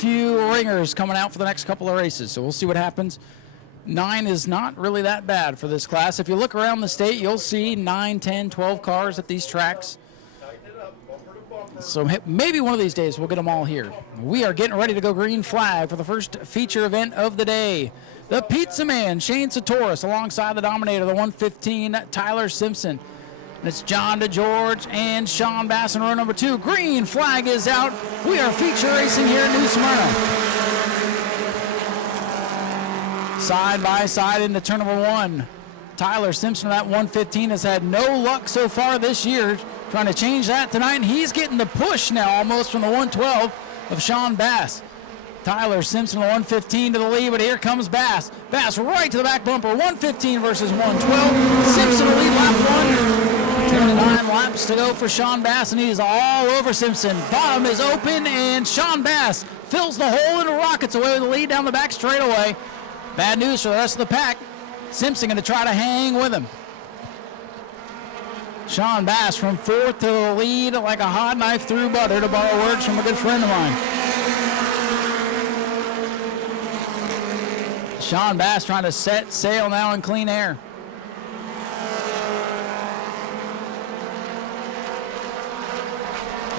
few ringers coming out for the next couple of races, so we'll see what happens. 9 is not really that bad for this class. If you look around the state, you'll see 9, 10, 12 cars at these tracks. So maybe one of these days we'll get them all here. We are getting ready to go green flag for the first feature event of the day. The Pizza Man, Shane Satoris, alongside the Dominator, the 115, Tyler Simpson. And it's John DeGeorge and Sean Bass in row number 2. Green flag is out. We are feature racing here at New Smyrna. Side by side into turn number 1. Tyler Simpson, that 115, has had no luck so far this year. Trying to change that tonight, and he's getting the push now almost from the 112 of Sean Bass. Tyler Simpson, 115 to the lead, but here comes Bass. Bass right to the back bumper, 115 versus 112. Simpson to lead lap 1. 29 laps to go for Sean Bass, and he is all over Simpson. Bottom is open, and Sean Bass fills the hole and rockets away with the lead down the back straightaway. Bad news for the rest of the pack. Simpson going to try to hang with him. Sean Bass from 4th to the lead like a hot knife through butter, to borrow words from a good friend of mine. Sean Bass trying to set sail now in clean air.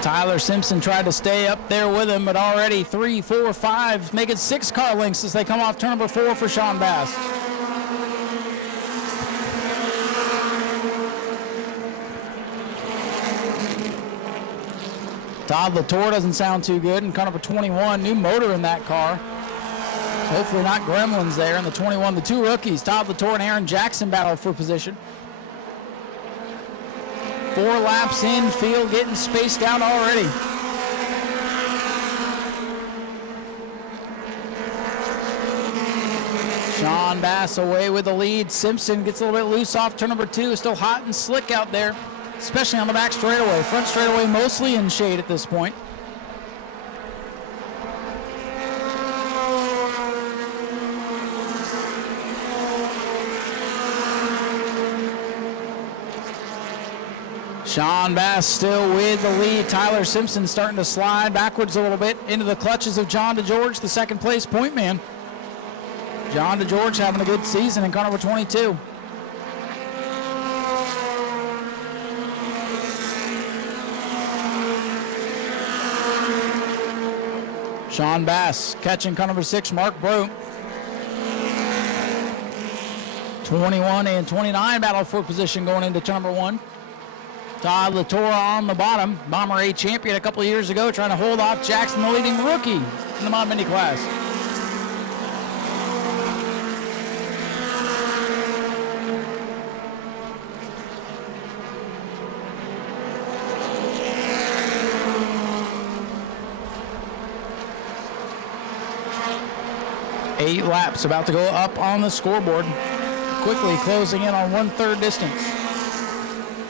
Tyler Simpson tried to stay up there with him, but already 3, 4, 5, making 6 car lengths as they come off turn number 4 for Sean Bass. Todd Latour doesn't sound too good in car number 21. New motor in that car. So hopefully not gremlins there. In the 21, the 2 rookies, Todd Latour and Aaron Jackson, battle for position. 4 laps in, field getting spaced out already. Sean Bass away with the lead. Simpson gets a little bit loose off turn number 2. Still hot and slick out there, especially on the back straightaway. Front straightaway mostly in shade at this point. Sean Bass still with the lead. Tyler Simpson starting to slide backwards a little bit into the clutches of John DeGeorge, the second place point man. John DeGeorge having a good season in car number 22. Sean Bass catching car number 6, Mark Broom. 21 and 29 battle for position going into turn number 1. Todd Latour on the bottom. Bomber A champion a couple of years ago, trying to hold off Jackson, the leading rookie in the Mod Mini class. Eight laps about to go up on the scoreboard. Quickly closing in on 1/3 distance.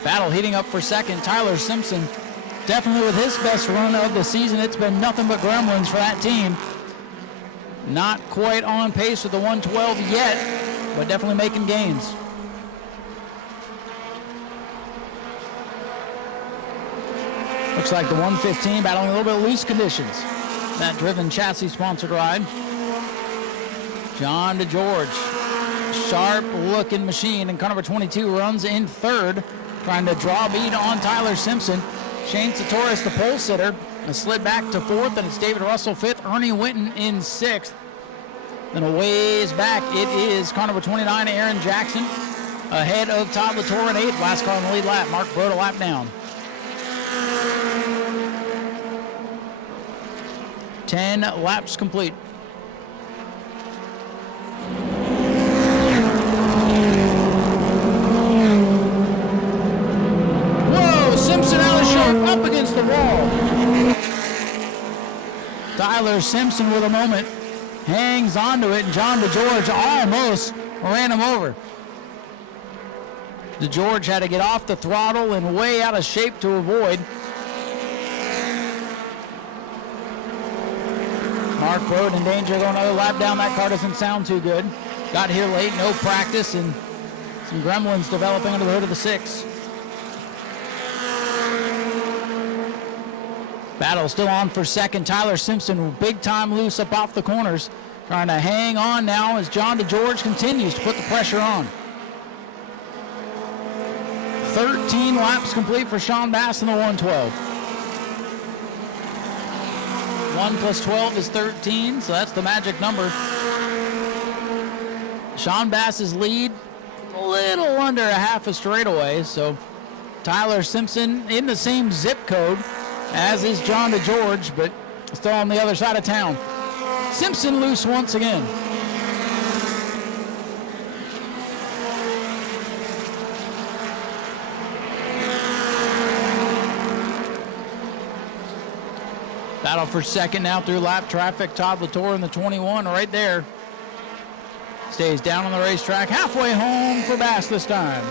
Battle heating up for second. Tyler Simpson, definitely with his best run of the season. It's been nothing but gremlins for that team. Not quite on pace with the 112 yet, but definitely making gains. Looks like the 115 battling a little bit of loose conditions. That driven chassis sponsored ride. John DeGeorge, sharp looking machine, and car number 22 runs in 3rd. Trying to draw bead on Tyler Simpson. Shane Satoris, the pole sitter, has slid back to 4th, and it's David Russell 5th, Ernie Winton in 6th. Then a ways back, it is car number 29, Aaron Jackson, ahead of Todd Latour in 8th. Last car on the lead lap, Mark Broda lap down. 10 laps complete. Simpson out of shape, up against the wall. Tyler Simpson with a moment, hangs onto it, and John DeGeorge almost ran him over. DeGeorge had to get off the throttle and way out of shape to avoid. Mark Broad in danger, going another lap down. That car doesn't sound too good. Got here late, no practice, and some gremlins developing under the hood of the 6. Battle still on for second. Tyler Simpson, big time loose up off the corners. Trying to hang on now as John DeGeorge continues to put the pressure on. 13 laps complete for Sean Bass in the 112. 1 plus 12 is 13, so that's the magic number. Sean Bass's lead, a little under a half a straightaway, so Tyler Simpson in the same zip code as is John DeGeorge, but still on the other side of town. Simpson loose once again. Battle for second now through lap traffic. Todd Latour in the 21 right there. Stays down on the racetrack. Halfway home for Bass this time.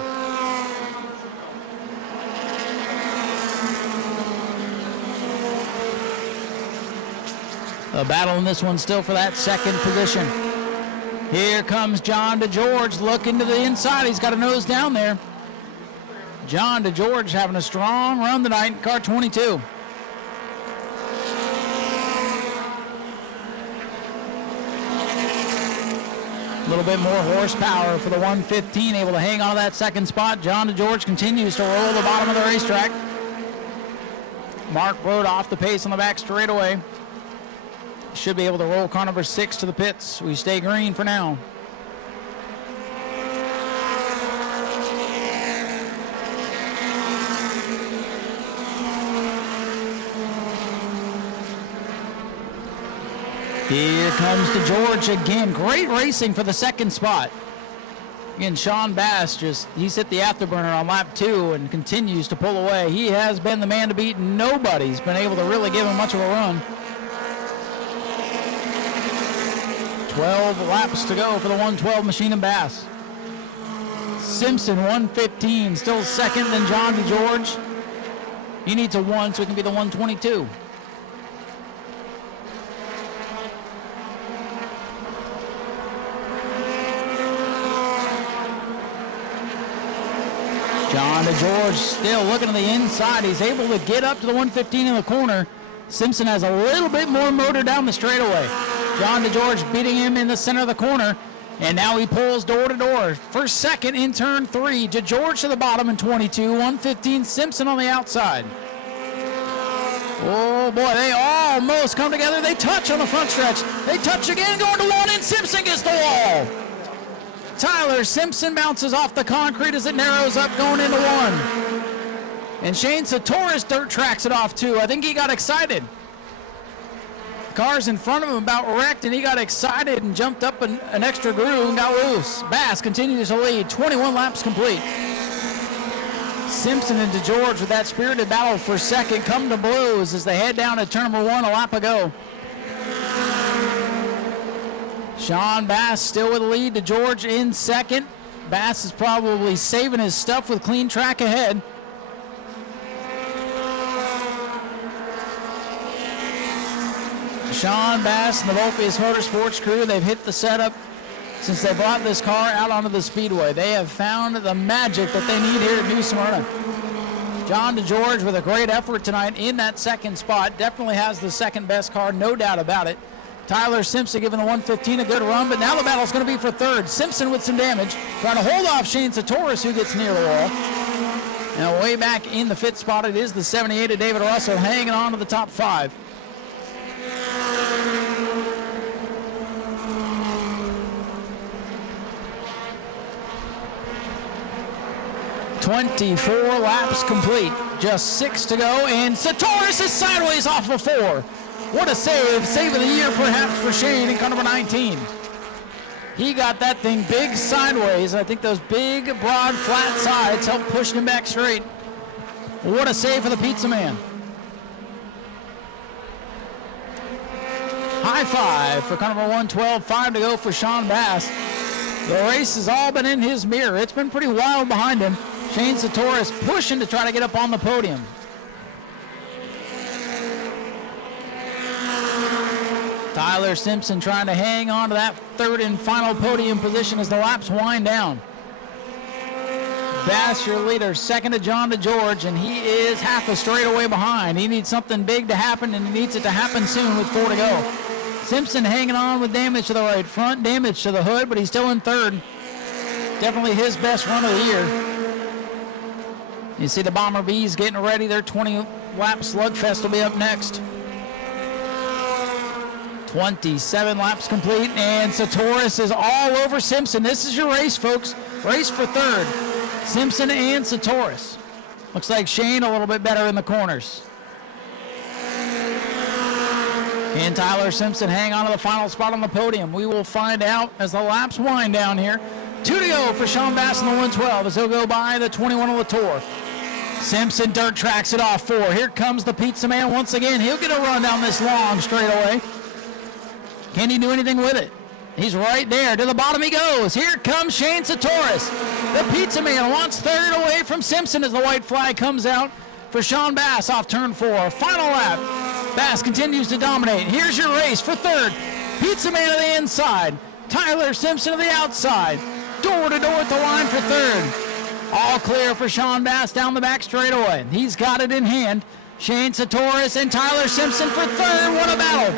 A battle in this one still for that second position. Here comes John DeGeorge looking to the inside. He's got a nose down there. John DeGeorge having a strong run tonight, car 22. A little bit more horsepower for the 115, able to hang on to that second spot. John DeGeorge continues to roll the bottom of the racetrack. Mark Broad off the pace on the back straightaway. Should be able to roll car number 6 to the pits. We stay green for now. Here comes DeGeorge again. Great racing for the second spot. Again, Sean Bass he's hit the afterburner on lap 2 and continues to pull away. He has been the man to beat. Nobody's been able to really give him much of a run. 12 laps to go for the 112 machine and Bass. Simpson, 115, still second than John DeGeorge. He needs a 1 so it can be the 122. John DeGeorge still looking to the inside. He's able to get up to the 115 in the corner. Simpson has a little bit more motor down the straightaway. John DeGeorge beating him in the center of the corner. And now he pulls door to door. First, second in turn 3. DeGeorge to the bottom in 22. 115, Simpson on the outside. Oh boy, they almost come together. They touch on the front stretch. They touch again, going to 1, and Simpson gets the wall. Tyler Simpson bounces off the concrete as it narrows up going into 1. And Shane Satoris dirt tracks it off too. I think he got excited. Cars in front of him about wrecked, and he got excited and jumped up an extra groove and got loose. Bass continues to lead, 21 laps complete. Simpson and DeGeorge with that spirited battle for second come to blows as they head down to turn number 1 a lap ago. Sean Bass still with the lead, DeGeorge in second. Bass is probably saving his stuff with clean track ahead. Sean Bass and the Vulpius Motorsports crew, they've hit the setup since they brought this car out onto the speedway. They have found the magic that they need here at New Smyrna. John DeGeorge with a great effort tonight in that second spot. Definitely has the second best car, no doubt about it. Tyler Simpson giving the 115 a good run, but now the battle's going to be for third. Simpson with some damage, trying to hold off Shane Satoris, who gets near the wall. Now way back in the fifth spot, it is the 78 of David Russell hanging on to the top 5. "24 laps complete, just 6 to go, and Satoris is sideways off of 4. What a save of the year perhaps for Shane in car number 19. He got that thing big sideways. I think those big, broad, flat sides helped push him back straight. What a save for the pizza man. High five for car number 112, 5 to go for Sean Bass. The race has all been in his mirror. It's been pretty wild behind him. Shane Satoris pushing to try to get up on the podium. Tyler Simpson trying to hang on to that third and final podium position as the laps wind down. Bass, your leader, second to John DeGeorge, and he is half a straightaway behind. He needs something big to happen, and he needs it to happen soon with 4 to go. Simpson hanging on with damage to the right front, damage to the hood, but he's still in third. Definitely his best run of the year. You see the Bomber Bees getting ready. Their 20-lap slugfest will be up next. 27 laps complete, and Sartoris is all over Simpson. This is your race, folks. Race for third. Simpson and Sartoris. Looks like Shane a little bit better in the corners. Can Tyler Simpson hang on to the final spot on the podium? We will find out as the laps wind down here. 2 to go for Sean Bass in the 112 as he'll go by the 21 on Latour. Simpson dirt tracks it off 4. Here comes the Pizza Man once again. He'll get a run down this long straightaway. Can he do anything with it? He's right there. To the bottom he goes. Here comes Shane Sartoris. The Pizza Man wants third away from Simpson as the white flag comes out for Sean Bass off turn 4. Final lap. Bass continues to dominate. Here's your race for third. Pizza Man to the inside. Tyler Simpson to the outside. Door to door at the line for third. All clear for Sean Bass down the back straightaway. He's got it in hand. Shane Sartoris and Tyler Simpson for third. What a battle.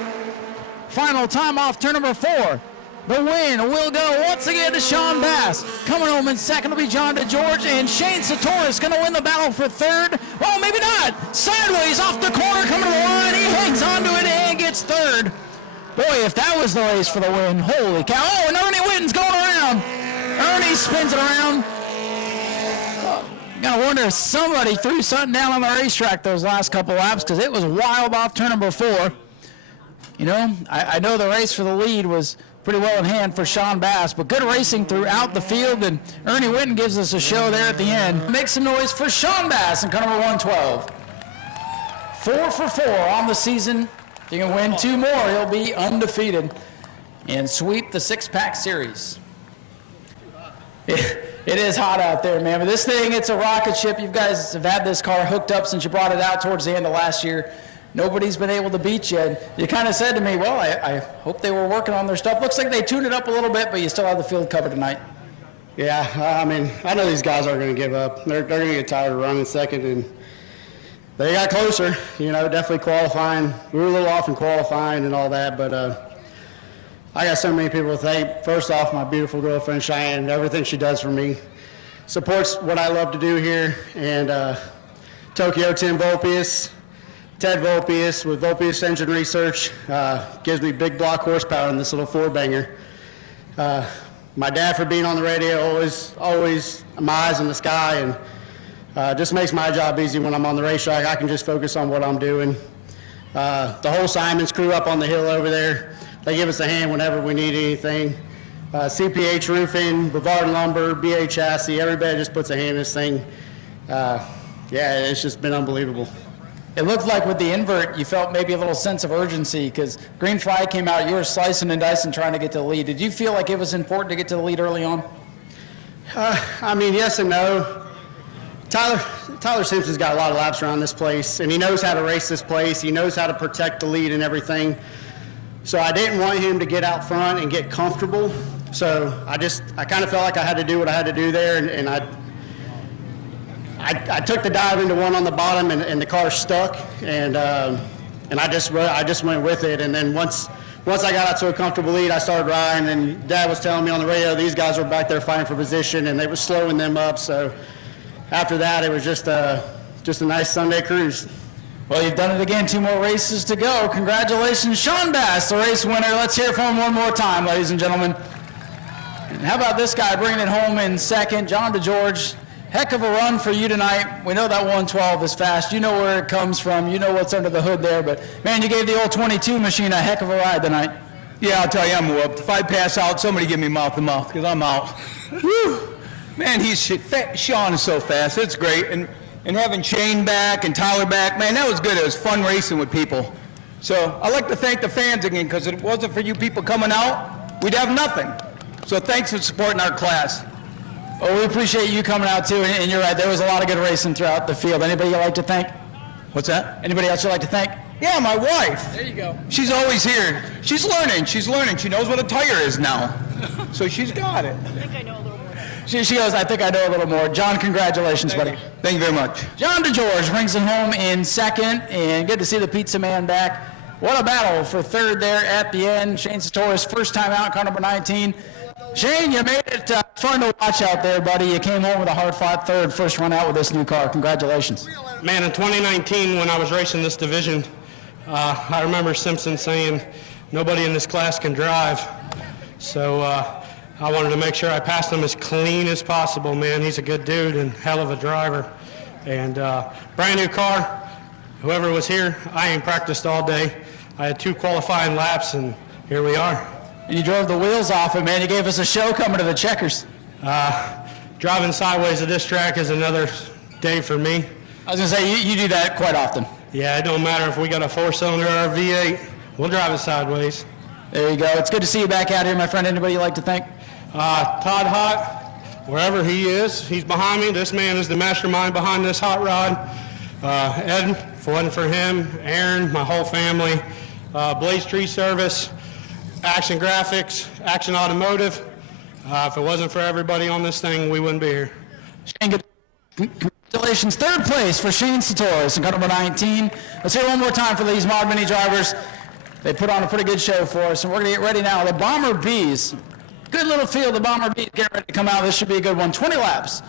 Final time off turn number 4. The win will go once again to Sean Bass. Coming home in second will be John DeGeorge, and Shane Sartoris going to win the battle for third. Well, maybe not. Sideways off the corner, coming to the line. He hangs onto it and gets third. Boy, if that was the race for the win, holy cow. Oh, and Ernie Witten's going around. Ernie spins it around. Gotta wonder if somebody threw something down on the racetrack those last couple laps, because it was wild off turn number 4. You know, I know the race for the lead was pretty well in hand for Sean Bass, but good racing throughout the field, and Ernie Witten gives us a show there at the end. Make some noise for Sean Bass in car number 112. 4 for 4 on the season. If he can win 2 more, he'll be undefeated and sweep the 6-pack series. It is hot out there, man, but this thing, it's a rocket ship. You guys have had this car hooked up since you brought it out towards the end of last year. Nobody's been able to beat you. And you kind of said to me, well, I hope they were working on their stuff. Looks like they tuned it up a little bit, but you still have the field covered tonight. Yeah, I mean, I know these guys aren't going to give up. They're going to get tired of running second, and they got closer, you know, definitely qualifying. We were a little off in qualifying and all that, but I got so many people to thank. First off, my beautiful girlfriend, Cheyenne, and everything she does for me. Supports what I love to do here, and Tokyo Tim Volpius, Ted Volpius with Volpius Engine Research gives me big block horsepower in this little 4-banger. My dad for being on the radio, always my eyes in the sky, and just makes my job easy when I'm on the racetrack. I can just focus on what I'm doing. The whole Simons crew up on the hill over there, they give us a hand whenever we need anything. CPH Roofing, Brevard Lumber, BA Chassis, everybody just puts a hand in this thing. Yeah, it's just been unbelievable. It looked like with the invert, you felt maybe a little sense of urgency because green flag came out, you were slicing and dicing trying to get to the lead. Did you feel like it was important to get to the lead early on? I mean, yes and no. Tyler Simpson's got a lot of laps around this place, and he knows how to race this place. He knows how to protect the lead and everything. So I didn't want him to get out front and get comfortable. So I kind of felt like I had to do what I had to do there, and I took the dive into one on the bottom, and the car stuck, and I just went with it. And then once I got out to a comfortable lead, I started riding, and Dad was telling me on the radio these guys were back there fighting for position, and they were slowing them up. So after that, it was just a nice Sunday cruise. Well, you've done it again. 2 more races to go. Congratulations, Sean Bass, the race winner. Let's hear from him one more time, ladies and gentlemen. And how about this guy bringing it home in second, John DeGeorge. Heck of a run for you tonight. We know that 112 is fast. You know where it comes from. You know what's under the hood there. But, man, you gave the old 22 machine a heck of a ride tonight. Yeah, I'll tell you, I'm whooped. If I pass out, somebody give me mouth-to-mouth because I'm out. Whew. Man, Sean is so fast. It's great. And having Shane back and Tyler back, man, that was good. It was fun racing with people. So I'd like to thank the fans again because if it wasn't for you people coming out, we'd have nothing. So thanks for supporting our class. Well, we appreciate you coming out, too, and you're right. There was a lot of good racing throughout the field. Anybody you'd like to thank? What's that? Anybody else you'd like to thank? Yeah, my wife. There you go. She's always here. She's learning. She knows what a tire is now. So she's got it. I think I know a little more. She goes, I think I know a little more. John, congratulations, buddy. Thank you very much. John DeGeorge brings it home in second, and good to see the Pizza Man back. What a battle for third there at the end. Shane Sartorius, first time out, car number 19. Shane, you made it fun to watch out there, buddy. You came home with a hard-fought third, first run out with this new car. Congratulations. Man, in 2019, when I was racing this division, I remember Simpson saying, nobody in this class can drive. So I wanted to make sure I passed him as clean as possible, man. He's a good dude and hell of a driver. And brand new car, whoever was here, I ain't practiced all day. I had 2 qualifying laps, and here we are. And you drove the wheels off it, man. You gave us a show coming to the Checkers. Driving sideways at this track is another day for me. I was going to say, you do that quite often. Yeah, it don't matter if we got a 4-cylinder or a V8. We'll drive it sideways. There you go. It's good to see you back out here, my friend. Anybody you'd like to thank? Todd Hott, wherever he is, he's behind me. This man is the mastermind behind this hot rod. Ed, if it wasn't for him, Aaron, my whole family, Blaze Tree Service, Action Graphics, Action Automotive. If it wasn't for everybody on this thing, we wouldn't be here. Shane, congratulations. Third place for Shane Sartorius in car number 19. Let's hear it one more time for these Mod Mini drivers. They put on a pretty good show for us, and we're going to get ready now. The Bomber Bees. Good little field, the Bomber Bees getting ready to come out. This should be a good one. 20 laps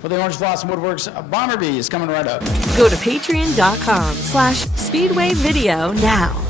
for the Orange Blossom Woodworks Bomber Bees coming right up. Go to patreon.com/Speedway Video now.